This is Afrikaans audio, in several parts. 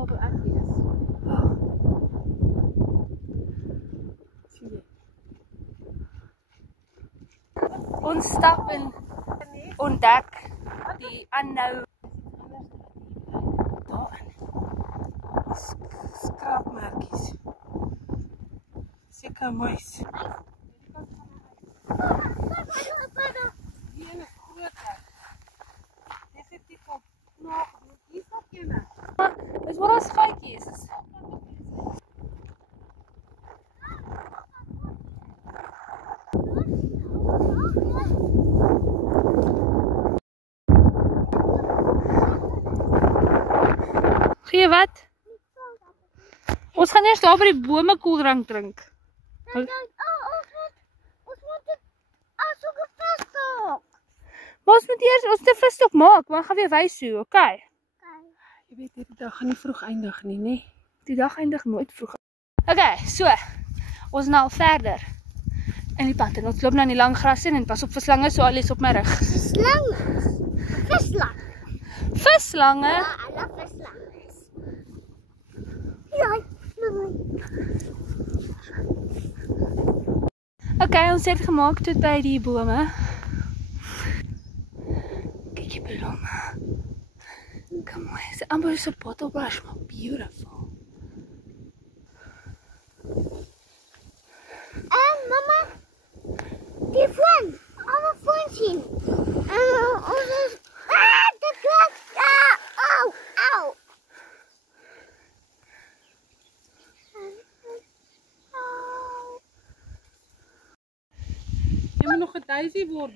waar wil ek wees. Sien jy? Ons stap en ontdek die aanhou Daarin. Skrapmerkies. Seker muis. Die ene is groter. Definitief op knaag. Hier is nog ene. Dis waar ons schuitjies is. Gee wat? Ons gaan eers daar by die bome koeldrank drink. Ons moet dit as ook 'n visstok. Maar ons moet eers ons 'n visstok maak, maar gaan weer wys hoe, okay? Jy weet hierdie dag gaan nie vroeg eindig nie, nê? Die dag eindig nooit vroeg. Okay, so. Ons is nou al verder in die pad en ons loop nou in die lang gras in en pas op vir slange, so alles op my rug. Slang. Vislang. Visslange? Ja, alle vislang. Ja, mama. Okay, ons het gemaak tot by die bome. Kyk die blomme. Kom mooi, it's amper so bottle brush, maar beautiful. Mama, die foon. Alle foon sien. Ons is... dit klap. Au, au. Jy moet nog 'n duisie word.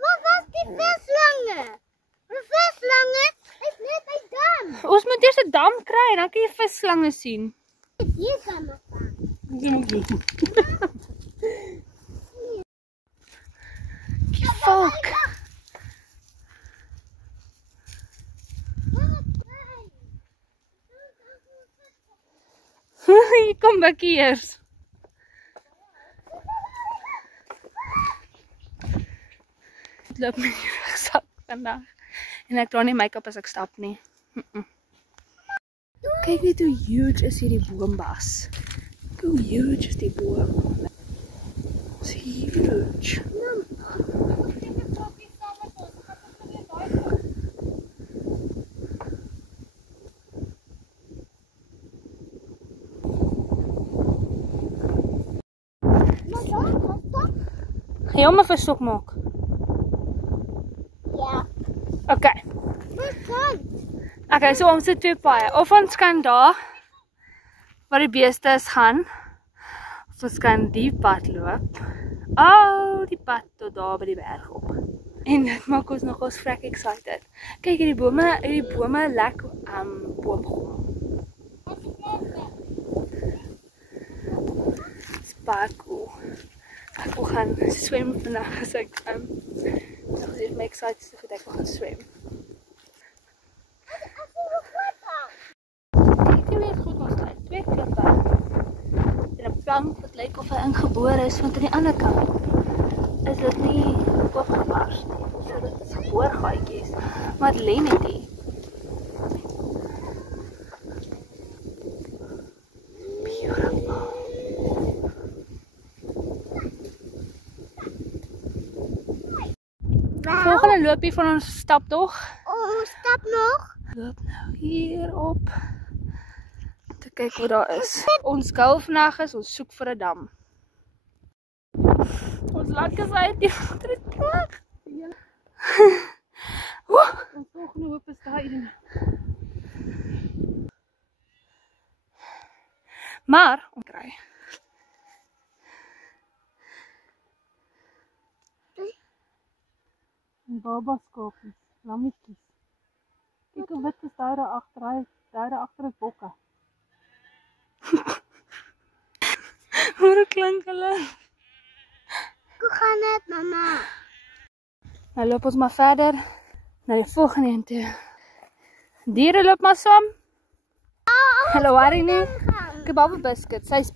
Wat was die vislange? Die vislange is net by dam. Ons moet eers 'n dam kry en dan kan jy visslange sien. Hier gaan we staan. Jy moet doen. Die volk. Hier kom Bakkie eers. Ek loop met die rugsak vandag. En ek dra nie make-up as ek stap nie. Kyk net hoe huge is hierdie boombas. Kyk hoe huge is die boom. It's huge. Gaan jy hom 'n visstok maak? Ja. Okay. Wat? Okay, so ons het twee paaie. Of ons kan daar waar die beeste is gaan. Of ons kan die pad loop. Die pad tot daar by die berg op. En dit maak ons nog vrek excited. Kyk hierdie bome lek boomgom. Dis baie cool. Ek wil gaan swem vandag as ek nog steeds my excited so goed ek wil gaan swem. Ek weet goed ons kry twee klippe. En 'n plank wat lyk of hy ingebore is, want aan die ander kant is dit nie oopgebars nie. So dit is geboorgaatjies. Maar dit lê net hier. Beautiful. Volgende loopie van ons stap tog. Ons stap nog. Loop nou hier op. Te kyk wat daar is. Ons goal vandag is ons soek vir 'n dam. Ons laat gesê die water is terug. Ons volgende hoop is daai een. Maar ons kry. En baba skapies, lammetjies. Kyk hoe wit is daai daar agter, daai daar agter is bokke. Hoe klink hulle? Hoe gaan dit, mama? Nou loop ons maar verder na die volgende een toe. Diere loop maar saam. Hulle worry nie. Kebab biscuit, sy's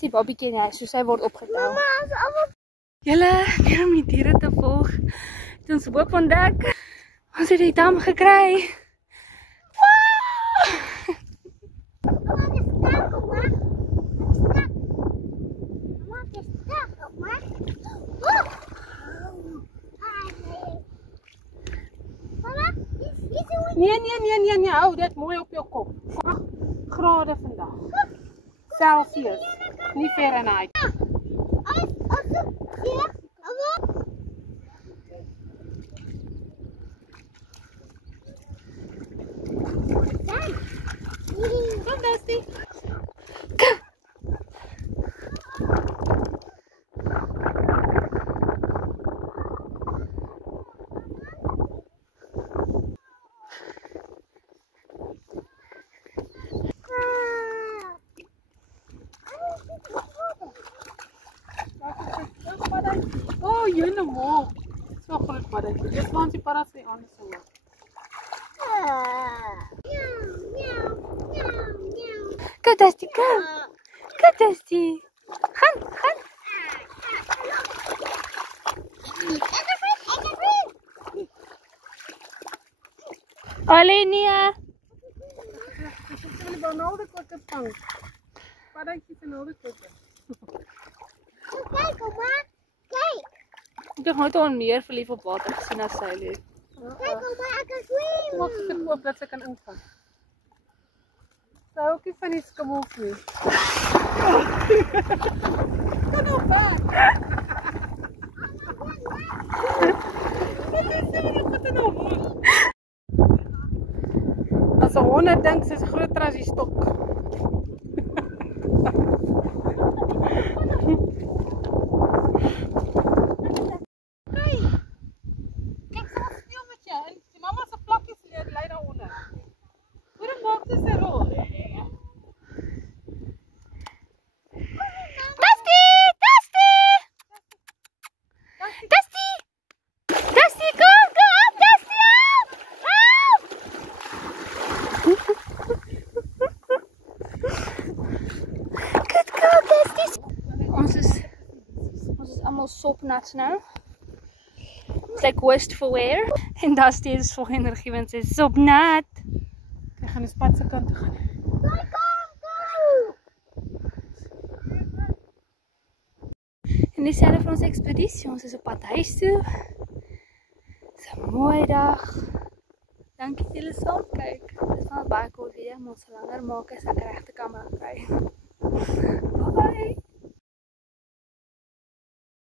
die babbietjie in die huis, so sy word opgetel. Mama, is almal Julle, net om die diere te volg, het ons hoop ontdek. Ons het die dam gekry. Wow! Nee, hou dit mooi op jou kop. 8 grade vandag. Celsius, nie Fahrenheit. Kom, Dusty. Oh, jylle maak. So groot paddatjie. Dis waar ons die paddas nie aan sal loop. Go Dusty, go. Go Dusty. Gaan. Alenia. Ek wil die banaalde kotte vang. Paddatjies en al die kotte. Kijk, oma. Kijk. Ek het nooit al meer verlief op water gesien as sy lief. Kijk, oma. Ik kan zwemmen. Mag ek dit oop dat sy kan ingaan? Sy hou ook nie van die skimmels nie. Kom nou weg. As 'n honde dink sy's groter as die stok. Kyk, sy wil speel met jou en die mamma se plakkies lê daaronder. Hoe maak sy sy rol? Dusty, go up, Dusty, help! Good girl, Dusty. Ons is allemaal sopnat nou. It's like wasteful wear. En Dusty is vol energie, want sy is sopnat. Ek gaan die spat se kant toe gaan. En dis einde van ons ekspedisie. Ons is op pad huis toe. Dis 'n mooi dag. Dankie dat julle saam kyk. Dit was baie cool video, maar ons sal langer maak as ek regte kamera kry. Bye.